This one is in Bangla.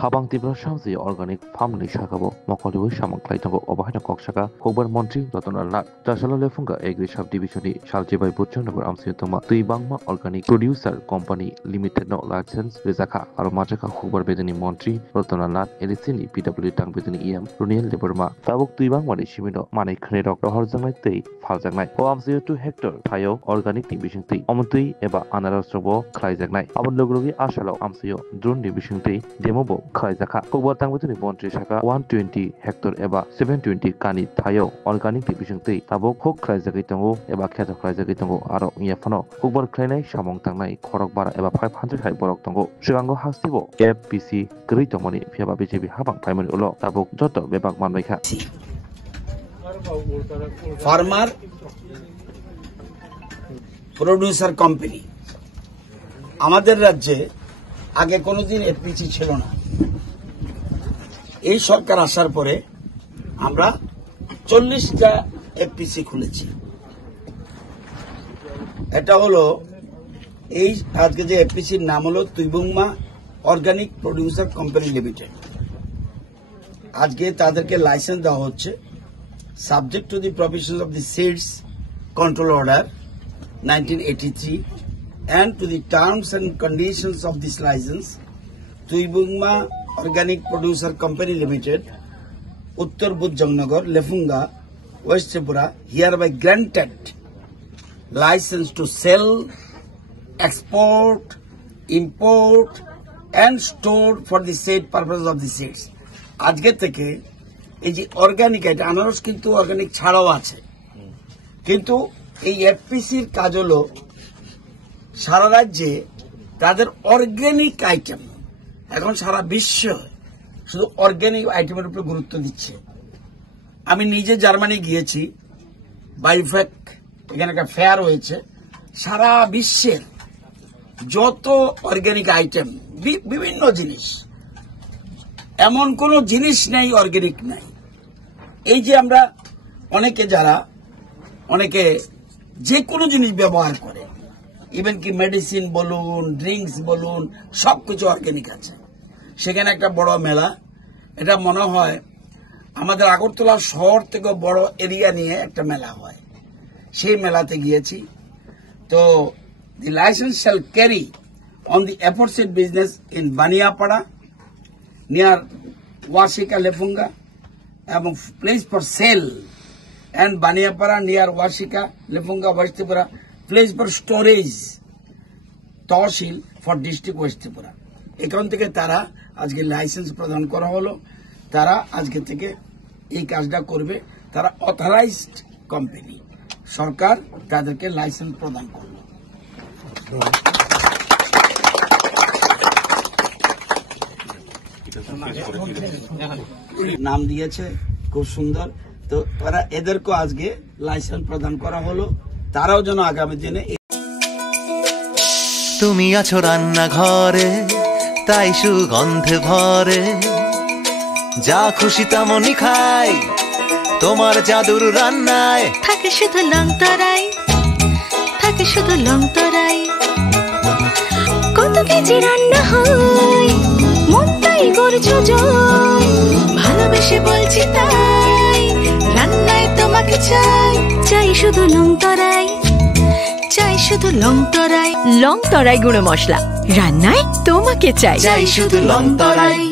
Habang Tibra Shamsi Organic Family Shakabo, Mokolibu Shaman Claytongo, Obahana Kokshaka, Kobar Montri, Dotonala, Tashala Lefunga, Agri Shop Division, Shaljibai Butchonagar Amsiotoma, Tuibangma Organic Producer Company Limited No License, Rizaka, Aromachaka, Kobar Bedeni Montri, Rotonala, Elisini, PW Tang Bedeni EM, Runiel Liberma, Tabuk Tuibangma Shimino, Mane Kredok, Horzangai, Falzangai, Oamsio 2 hectare, Tayo, Organic Division T, Omutui, Eba, Anarostrobo, Klaizagnai, Abon Logrogi Ashalo, Amsio, Drone Division T, Demobo. Khaizaka Kobar Tangwituni Montri Shaka 120 hectare eba 720 kani Thayo Organic Division T Tabok Hok Khaizaki Tango eba Khato Khaizaki Tango Aro Yafano Kobar Khainai Shamong Tangnai Khorok Bara eba 500 Hai Borok Tango Shigango Hastibo FPC Gritomoni Fiaba BJP Habang Primary Ulo Tabok Joto Bebak Manmaika Farmer Producer Company আমাদের রাজ্যে আগে কোনোদিন এফপিসি ছিল না এই সরকার আসার পরে আমরা 40টা এফপিসি খুলেছি এটা হলো এই আজকে যে এফপিসির নাম হলো তুইবুংমা অর্গানিক প্রোডিউসার কোম্পানি লিমিটেড আজকে তাদেরকে লাইসেন্স দেওয়া হচ্ছে subject to the provisions of the seeds control order 1983 and to the terms and conditions of this license, Tuibungma Organic Producer Company Limited, Uttar Budjangnagar, Lefunga, West Tripura, hereby granted license to sell, export, import, and store for the said purpose of the seeds. আজকে থেকে এই যে অর্গানিক এটা আনারস কিন্তু অর্গানিক ছাড়াও আছে কিন্তু এই এফপিসির কাজ হলো সারা রাজ্যে তাদের অর্গানিক আইটেম এখন সারা বিশ্ব শুধু অর্গানিক আইটেমের উপর গুরুত্ব দিচ্ছে আমি নিজে জার্মানি গিয়েছি বাইফেক এখানে একটা ফেয়ার হয়েছে সারা বিশ্বের যত অর্গানিক আইটেম বিভিন্ন জিনিস এমন কোন জিনিস নেই অর্গানিক নাই এই যে আমরা অনেকে যে কোনো জিনিস ব্যবহার করে ইভেন কি মেডিসিন বলুন ড্রিঙ্কস বলুন সবকিছু অর্গানিক আছে সেখানে একটা বড় মেলা এটা মনে হয় আমাদের আগরতলা শহর থেকে বড় এরিয়া নিয়ে একটা মেলা হয় সেই মেলাতে গিয়েছি তো the licence shall carry on the aforesaid business in Baniyapara near Washika Lefunga এবং place for sale and Baniyapara near Washika Lefunga west Tripura place for storage tehsil for district west Tripura এখান থেকে তারা আজকে লাইসেন্স প্রদান করা হলো তারা আজকে থেকে এই কাজটা করবে তারা অথরাইজড কোম্পানি সরকার তাদেরকে লাইসেন্স প্রদান করলো নাম দিয়েছে খুব সুন্দর তো তারা এদেরকে আজকে লাইসেন্স প্রদান করা হলো তারাও যেন আগামী দিনে তুমি আছো রান্না ঘরে তাই সুগন্ধে ভরে যা খুশি তেমনই খাই তোমার জাদুর রান্নায় থাকে শুধু লংতরাই থাকে শুধু লংতরাই কত কেজি রান্না হয় মন তাই করছো জয় ভালোবেসে বলছি তাই রান্নায় তোমাকে চাই চাই শুধু লংতরাই চাই শুধু লংতরাই লংতরাই গুঁড়ো মশলা রান্নায় তোমাকে চাই চাই শুধু লংতরাই।